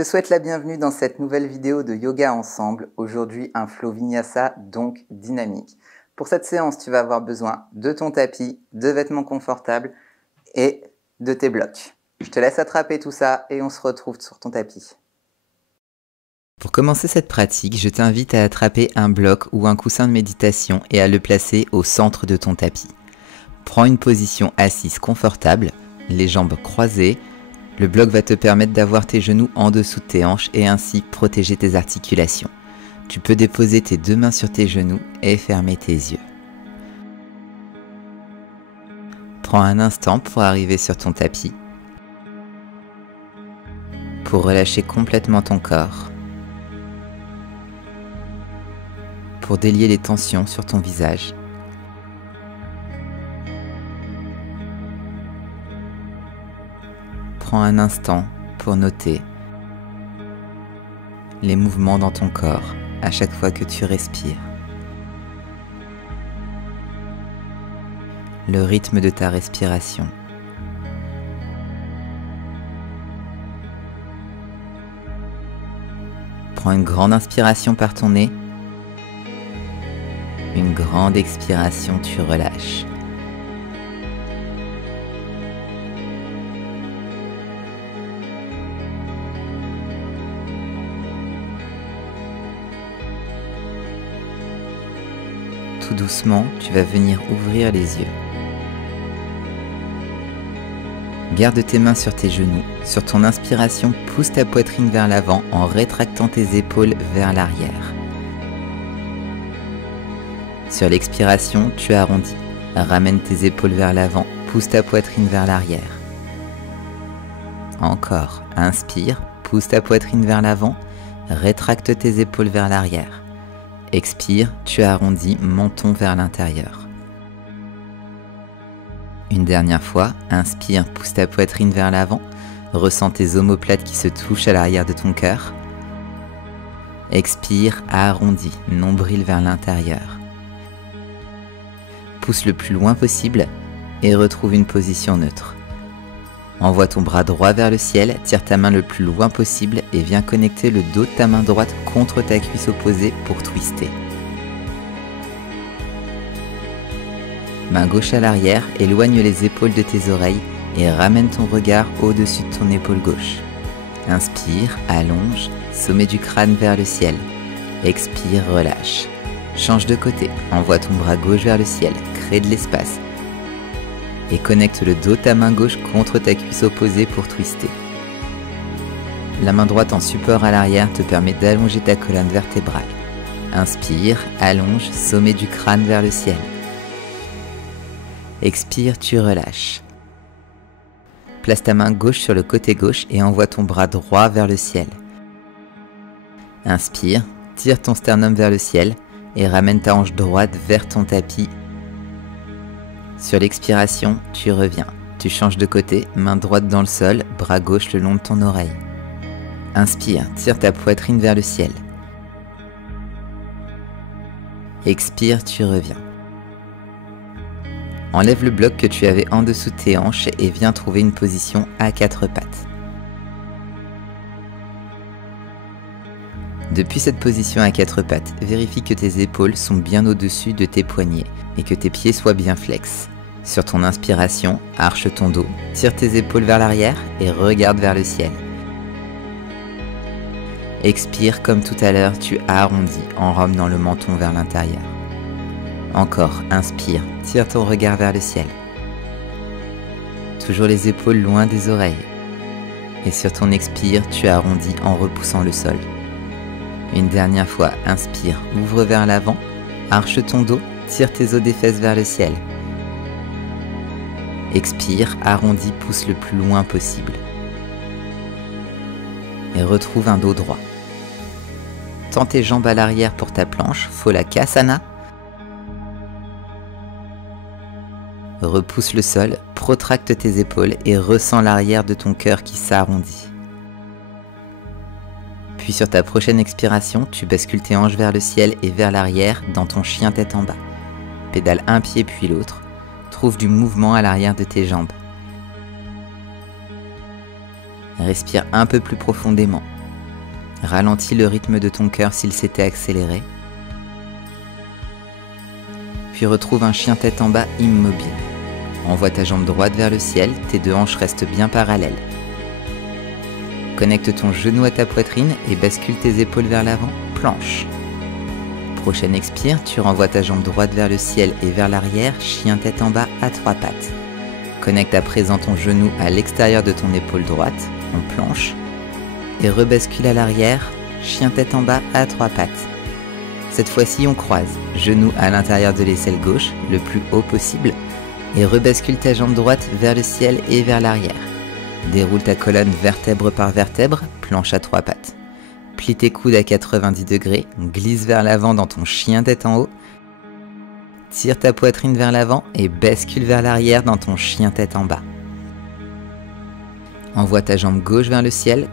te souhaite la bienvenue dans cette nouvelle vidéo de Yoga Ensemble. Aujourd'hui, un flow vinyasa, donc dynamique. Pour cette séance, tu vas avoir besoin de ton tapis, de vêtements confortables et de tes blocs. Je te laisse attraper tout ça et on se retrouve sur ton tapis. Pour commencer cette pratique, je t'invite à attraper un bloc ou un coussin de méditation et à le placer au centre de ton tapis. Prends une position assise confortable, les jambes croisées. Le bloc va te permettre d'avoir tes genoux en dessous de tes hanches et ainsi protéger tes articulations. Tu peux déposer tes deux mains sur tes genoux et fermer tes yeux. Prends un instant pour arriver sur ton tapis, pour relâcher complètement ton corps, pour délier les tensions sur ton visage. Prends un instant pour noter les mouvements dans ton corps à chaque fois que tu respires. Le rythme de ta respiration. Prends une grande inspiration par ton nez. Une grande expiration, tu relâches. Tout doucement, tu vas venir ouvrir les yeux. Garde tes mains sur tes genoux. Sur ton inspiration, pousse ta poitrine vers l'avant en rétractant tes épaules vers l'arrière. Sur l'expiration, tu arrondis. Ramène tes épaules vers l'avant, pousse ta poitrine vers l'arrière. Encore, inspire, pousse ta poitrine vers l'avant, rétracte tes épaules vers l'arrière. Expire, tu arrondis, menton vers l'intérieur. Une dernière fois, inspire, pousse ta poitrine vers l'avant, ressens tes omoplates qui se touchent à l'arrière de ton cœur. Expire, arrondis, nombril vers l'intérieur. Pousse le plus loin possible et retrouve une position neutre. Envoie ton bras droit vers le ciel, tire ta main le plus loin possible et viens connecter le dos de ta main droite contre ta cuisse opposée pour twister. Main gauche à l'arrière, éloigne les épaules de tes oreilles et ramène ton regard au-dessus de ton épaule gauche. Inspire, allonge, sommet du crâne vers le ciel. Expire, relâche. Change de côté, envoie ton bras gauche vers le ciel, crée de l'espace. Et connecte le dos de ta main gauche contre ta cuisse opposée pour twister. La main droite en support à l'arrière te permet d'allonger ta colonne vertébrale. Inspire, allonge, sommet du crâne vers le ciel. Expire, tu relâches. Place ta main gauche sur le côté gauche et envoie ton bras droit vers le ciel. Inspire, tire ton sternum vers le ciel et ramène ta hanche droite vers ton tapis. Sur l'expiration, tu reviens. Tu changes de côté, main droite dans le sol, bras gauche le long de ton oreille. Inspire, tire ta poitrine vers le ciel. Expire, tu reviens. Enlève le bloc que tu avais en dessous de tes hanches et viens trouver une position à quatre pattes. Depuis cette position à quatre pattes, vérifie que tes épaules sont bien au-dessus de tes poignets et que tes pieds soient bien flex. Sur ton inspiration, arche ton dos, tire tes épaules vers l'arrière et regarde vers le ciel. Expire comme tout à l'heure, tu arrondis en ramenant le menton vers l'intérieur. Encore, inspire, tire ton regard vers le ciel. Toujours les épaules loin des oreilles. Et sur ton expire, tu arrondis en repoussant le sol. Une dernière fois, inspire, ouvre vers l'avant, arche ton dos, tire tes os des fesses vers le ciel. Expire, arrondis, pousse le plus loin possible. Et retrouve un dos droit. Tends tes jambes à l'arrière pour ta planche, Pholakasana. Repousse le sol, protracte tes épaules et ressens l'arrière de ton cœur qui s'arrondit. Puis sur ta prochaine expiration, tu bascules tes hanches vers le ciel et vers l'arrière dans ton chien tête en bas. Pédale un pied puis l'autre. Trouve du mouvement à l'arrière de tes jambes. Respire un peu plus profondément. Ralentis le rythme de ton cœur s'il s'était accéléré. Puis retrouve un chien tête en bas immobile. Envoie ta jambe droite vers le ciel, tes deux hanches restent bien parallèles. Connecte ton genou à ta poitrine et bascule tes épaules vers l'avant, planche. Prochaine expire, tu renvoies ta jambe droite vers le ciel et vers l'arrière, chien tête en bas à trois pattes. Connecte à présent ton genou à l'extérieur de ton épaule droite, en planche, et rebascule à l'arrière, chien tête en bas à trois pattes. Cette fois-ci, on croise, genou à l'intérieur de l'aisselle gauche, le plus haut possible, et rebascule ta jambe droite vers le ciel et vers l'arrière. Déroule ta colonne vertèbre par vertèbre, planche à trois pattes. Plie tes coudes à 90 degrés, glisse vers l'avant dans ton chien tête en haut. Tire ta poitrine vers l'avant et bascule vers l'arrière dans ton chien tête en bas. Envoie ta jambe gauche vers le ciel.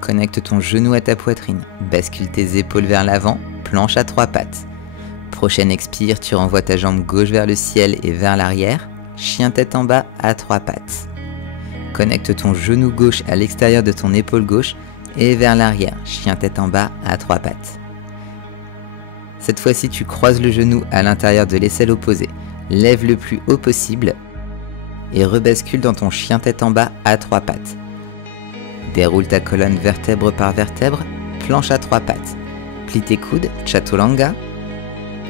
Connecte ton genou à ta poitrine. Bascule tes épaules vers l'avant, planche à trois pattes. Prochaine expire, tu renvoies ta jambe gauche vers le ciel et vers l'arrière. Chien tête en bas à trois pattes. Connecte ton genou gauche à l'extérieur de ton épaule gauche et vers l'arrière, chien tête en bas à trois pattes. Cette fois-ci, tu croises le genou à l'intérieur de l'aisselle opposée. Lève le plus haut possible et rebascule dans ton chien tête en bas à trois pattes. Déroule ta colonne vertèbre par vertèbre, planche à trois pattes. Plie tes coudes, chaturanga.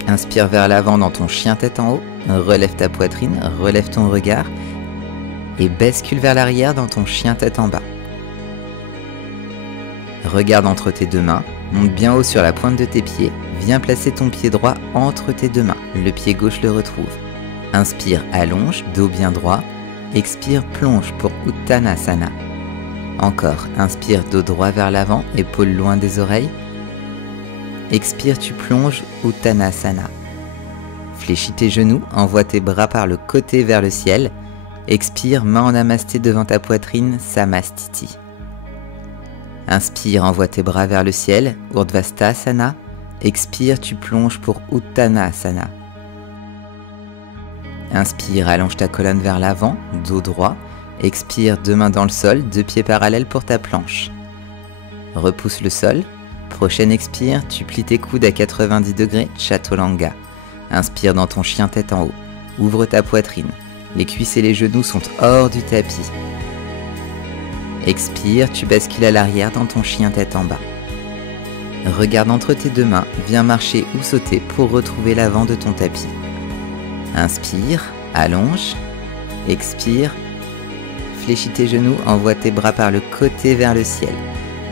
Inspire vers l'avant dans ton chien tête en haut. Relève ta poitrine, relève ton regard et bascule vers l'arrière dans ton chien tête en bas. Regarde entre tes deux mains, monte bien haut sur la pointe de tes pieds, viens placer ton pied droit entre tes deux mains, le pied gauche le retrouve. Inspire, allonge, dos bien droit, expire, plonge pour Uttanasana. Encore, inspire, dos droit vers l'avant, épaules loin des oreilles. Expire, tu plonges, Uttanasana. Fléchis tes genoux, envoie tes bras par le côté vers le ciel. Expire, main en namasté devant ta poitrine, Samastiti. Inspire, envoie tes bras vers le ciel, Urdhvastasana. Expire, tu plonges pour Uttanasana. Inspire, allonge ta colonne vers l'avant, dos droit. Expire, deux mains dans le sol, deux pieds parallèles pour ta planche. Repousse le sol. Prochaine expire, tu plies tes coudes à 90 degrés, Chaturanga. Inspire dans ton chien tête en haut. Ouvre ta poitrine. Les cuisses et les genoux sont hors du tapis. Expire, tu bascules à l'arrière dans ton chien tête en bas. Regarde entre tes deux mains, viens marcher ou sauter pour retrouver l'avant de ton tapis. Inspire, allonge, expire, fléchis tes genoux, envoie tes bras par le côté vers le ciel.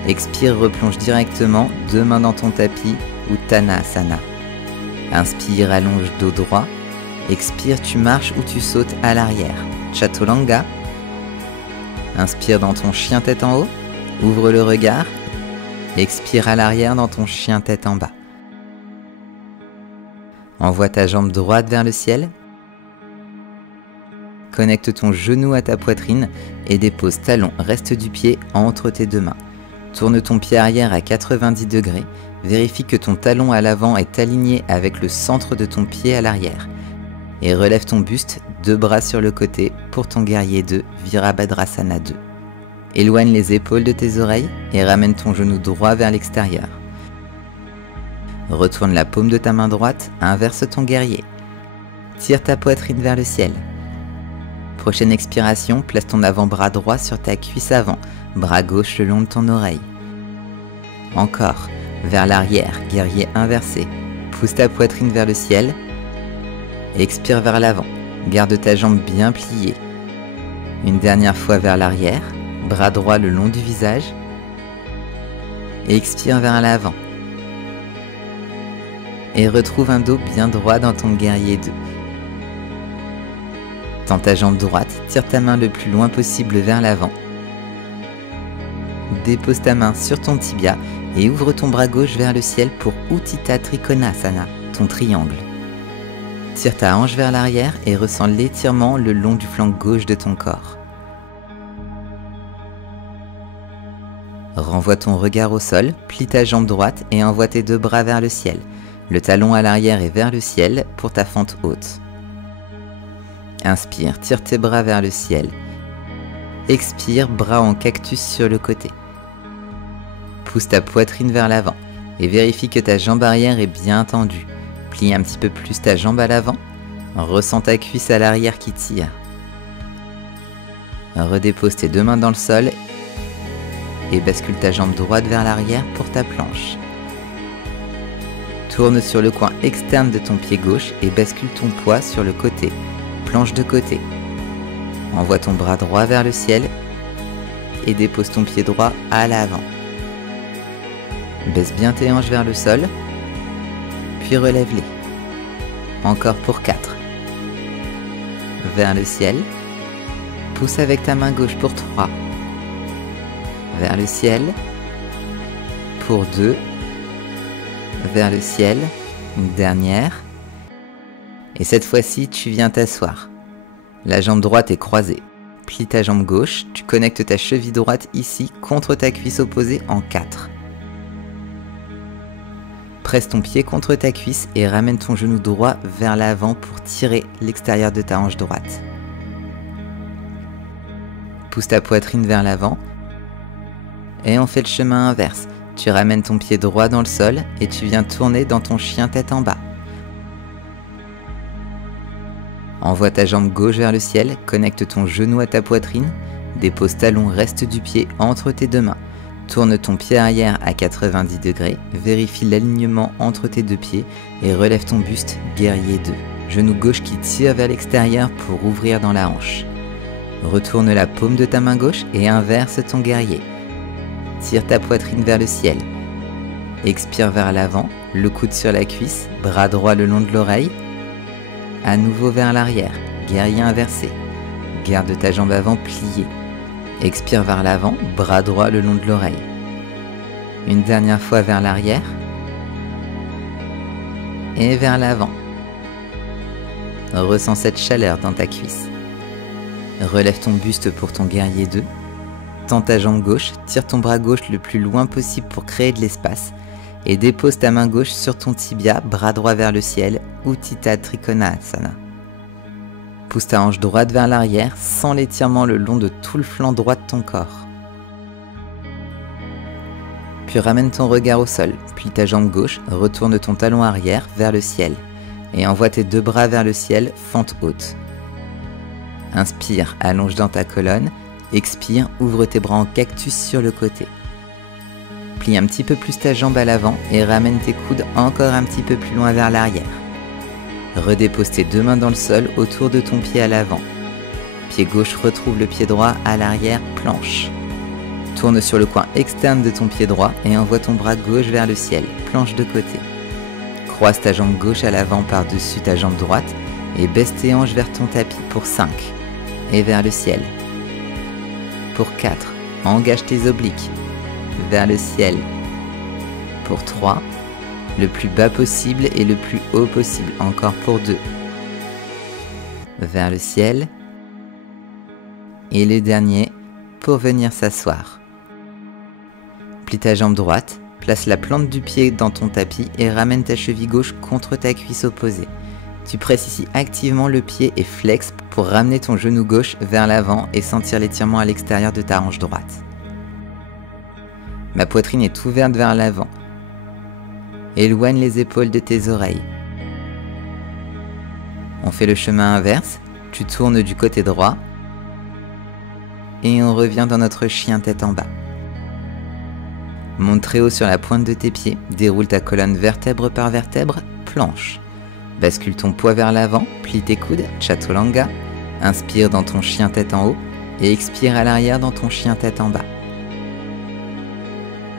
Expire, replonge directement, deux mains dans ton tapis, Uttanasana. Inspire, allonge, dos droit. Expire, tu marches ou tu sautes à l'arrière, Chaturanga. Inspire dans ton chien tête en haut, ouvre le regard. Expire à l'arrière dans ton chien tête en bas. Envoie ta jambe droite vers le ciel. Connecte ton genou à ta poitrine et dépose talon reste du pied entre tes deux mains. Tourne ton pied arrière à 90 degrés. Vérifie que ton talon à l'avant est aligné avec le centre de ton pied à l'arrière. Et relève ton buste, deux bras sur le côté pour ton guerrier 2, Virabhadrasana 2. Éloigne les épaules de tes oreilles et ramène ton genou droit vers l'extérieur. Retourne la paume de ta main droite, inverse ton guerrier. Tire ta poitrine vers le ciel. Prochaine expiration, place ton avant-bras droit sur ta cuisse avant, bras gauche le long de ton oreille. Encore, vers l'arrière, guerrier inversé. Pousse ta poitrine vers le ciel. Expire vers l'avant, garde ta jambe bien pliée. Une dernière fois vers l'arrière, bras droit le long du visage. Expire vers l'avant. Et retrouve un dos bien droit dans ton guerrier 2. Tends ta jambe droite, tire ta main le plus loin possible vers l'avant. Dépose ta main sur ton tibia et ouvre ton bras gauche vers le ciel pour Utthita Trikonasana, ton triangle. Tire ta hanche vers l'arrière et ressens l'étirement le long du flanc gauche de ton corps. Renvoie ton regard au sol, plie ta jambe droite et envoie tes deux bras vers le ciel. Le talon à l'arrière et vers le ciel pour ta fente haute. Inspire, tire tes bras vers le ciel. Expire, bras en cactus sur le côté. Pousse ta poitrine vers l'avant et vérifie que ta jambe arrière est bien tendue. Plie un petit peu plus ta jambe à l'avant. Ressens ta cuisse à l'arrière qui tire. Redépose tes deux mains dans le sol et bascule ta jambe droite vers l'arrière pour ta planche. Tourne sur le coin externe de ton pied gauche et bascule ton poids sur le côté, planche de côté. Envoie ton bras droit vers le ciel et dépose ton pied droit à l'avant. Baisse bien tes hanches vers le sol, puis relève-les. Encore pour 4. Vers le ciel. Pousse avec ta main gauche pour 3. Vers le ciel. Pour 2. Vers le ciel. Une dernière. Et cette fois-ci, tu viens t'asseoir. La jambe droite est croisée. Plie ta jambe gauche. Tu connectes ta cheville droite ici contre ta cuisse opposée en 4. Presse ton pied contre ta cuisse et ramène ton genou droit vers l'avant pour tirer l'extérieur de ta hanche droite. Pousse ta poitrine vers l'avant et on fait le chemin inverse. Tu ramènes ton pied droit dans le sol et tu viens tourner dans ton chien tête en bas. Envoie ta jambe gauche vers le ciel, connecte ton genou à ta poitrine, dépose talon reste du pied entre tes deux mains. Tourne ton pied arrière à 90 degrés, vérifie l'alignement entre tes deux pieds et relève ton buste, guerrier 2. Genou gauche qui tire vers l'extérieur pour ouvrir dans la hanche. Retourne la paume de ta main gauche et inverse ton guerrier. Tire ta poitrine vers le ciel. Expire vers l'avant, le coude sur la cuisse, bras droit le long de l'oreille. À nouveau vers l'arrière, guerrier inversé. Garde ta jambe avant pliée. Expire vers l'avant, bras droit le long de l'oreille. Une dernière fois vers l'arrière. Et vers l'avant. Ressens cette chaleur dans ta cuisse. Relève ton buste pour ton guerrier 2. Tends ta jambe gauche, tire ton bras gauche le plus loin possible pour créer de l'espace. Et dépose ta main gauche sur ton tibia, bras droit vers le ciel, Utthita Trikonasana. Pousse ta hanche droite vers l'arrière, sans l'étirement le long de tout le flanc droit de ton corps. Puis ramène ton regard au sol, plie ta jambe gauche, retourne ton talon arrière vers le ciel et envoie tes deux bras vers le ciel, fente haute. Inspire, allonge dans ta colonne, expire, ouvre tes bras en cactus sur le côté. Plie un petit peu plus ta jambe à l'avant et ramène tes coudes encore un petit peu plus loin vers l'arrière. Redépose tes deux mains dans le sol autour de ton pied à l'avant. Pied gauche retrouve le pied droit à l'arrière, planche. Tourne sur le coin externe de ton pied droit et envoie ton bras gauche vers le ciel, planche de côté. Croise ta jambe gauche à l'avant par-dessus ta jambe droite et baisse tes hanches vers ton tapis pour 5 et vers le ciel. Pour 4, engage tes obliques vers le ciel. Pour 3, le plus bas possible et le plus haut possible, encore pour 2. Vers le ciel. Et le dernier, pour venir s'asseoir. Plie ta jambe droite, place la plante du pied dans ton tapis et ramène ta cheville gauche contre ta cuisse opposée. Tu presses ici activement le pied et flex pour ramener ton genou gauche vers l'avant et sentir l'étirement à l'extérieur de ta hanche droite. Ma poitrine est ouverte vers l'avant. Éloigne les épaules de tes oreilles. On fait le chemin inverse, tu tournes du côté droit et on revient dans notre chien tête en bas. Monte très haut sur la pointe de tes pieds, déroule ta colonne vertèbre par vertèbre, planche. Bascule ton poids vers l'avant, plie tes coudes, Chaturanga. Inspire dans ton chien tête en haut et expire à l'arrière dans ton chien tête en bas.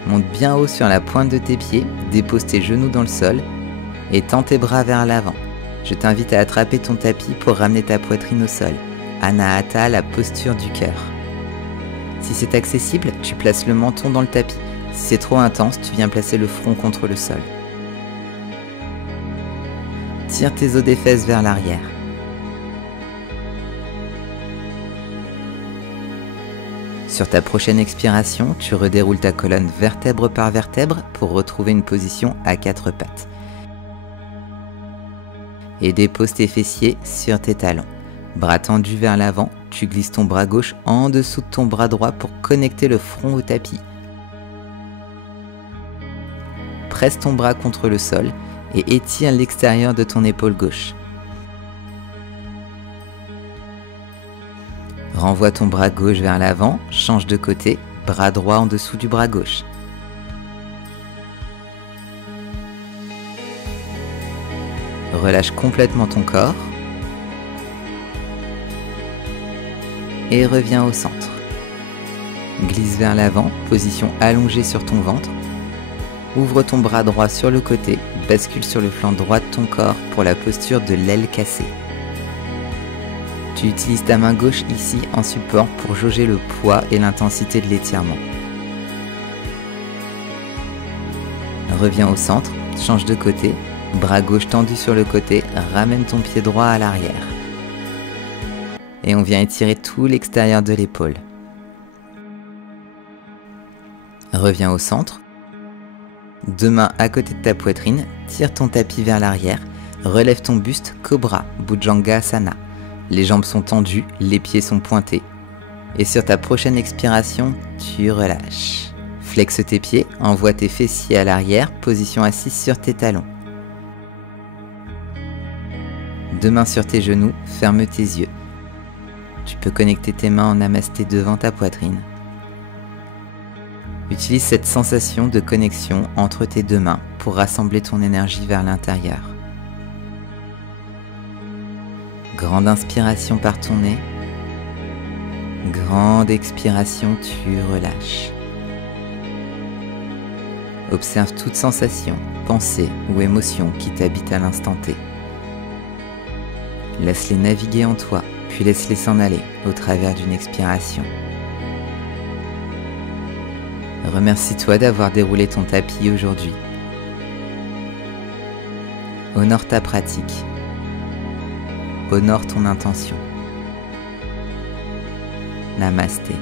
Monte bien haut sur la pointe de tes pieds, dépose tes genoux dans le sol et tends tes bras vers l'avant. Je t'invite à attraper ton tapis pour ramener ta poitrine au sol. Anahata, la posture du cœur. Si c'est accessible, tu places le menton dans le tapis. Si c'est trop intense, tu viens placer le front contre le sol. Tire tes os des fesses vers l'arrière. Sur ta prochaine expiration, tu redéroules ta colonne vertèbre par vertèbre pour retrouver une position à 4 pattes. Et dépose tes fessiers sur tes talons. Bras tendus vers l'avant, tu glisses ton bras gauche en dessous de ton bras droit pour connecter le front au tapis. presse ton bras contre le sol et étire l'extérieur de ton épaule gauche. Renvoie ton bras gauche vers l'avant, change de côté, bras droit en dessous du bras gauche. Relâche complètement ton corps et reviens au centre. Glisse vers l'avant, position allongée sur ton ventre. Ouvre ton bras droit sur le côté, bascule sur le flanc droit de ton corps pour la posture de l'aile cassée. Tu utilises ta main gauche ici en support pour jauger le poids et l'intensité de l'étirement. Reviens au centre, change de côté, bras gauche tendu sur le côté, ramène ton pied droit à l'arrière. Et on vient étirer tout l'extérieur de l'épaule. Reviens au centre. Deux mains à côté de ta poitrine, tire ton tapis vers l'arrière, relève ton buste, Cobra, Bhujangasana. Les jambes sont tendues, les pieds sont pointés. Et sur ta prochaine expiration, tu relâches. Flexe tes pieds, envoie tes fessiers à l'arrière, position assise sur tes talons. Deux mains sur tes genoux, ferme tes yeux. Tu peux connecter tes mains en namasté devant ta poitrine. Utilise cette sensation de connexion entre tes deux mains pour rassembler ton énergie vers l'intérieur. Grande inspiration par ton nez. Grande expiration, tu relâches. Observe toute sensation, pensée ou émotion qui t'habite à l'instant T. Laisse-les naviguer en toi, puis laisse-les s'en aller au travers d'une expiration. Remercie-toi d'avoir déroulé ton tapis aujourd'hui. Honore ta pratique. Honore ton intention. Namasté.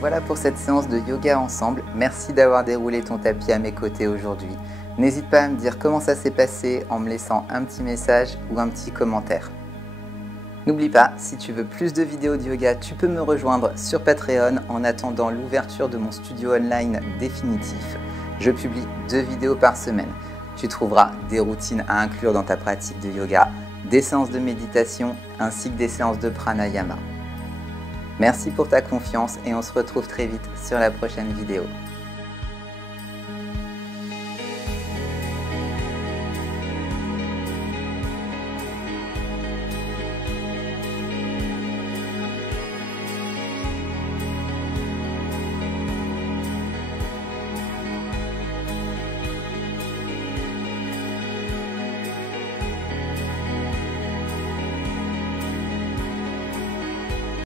Voilà pour cette séance de yoga ensemble. Merci d'avoir déroulé ton tapis à mes côtés aujourd'hui. N'hésite pas à me dire comment ça s'est passé en me laissant un petit message ou un petit commentaire. N'oublie pas, si tu veux plus de vidéos de yoga, tu peux me rejoindre sur Patreon en attendant l'ouverture de mon studio online définitif. Je publie 2 vidéos par semaine. Tu trouveras des routines à inclure dans ta pratique de yoga, des séances de méditation ainsi que des séances de pranayama. Merci pour ta confiance et on se retrouve très vite sur la prochaine vidéo.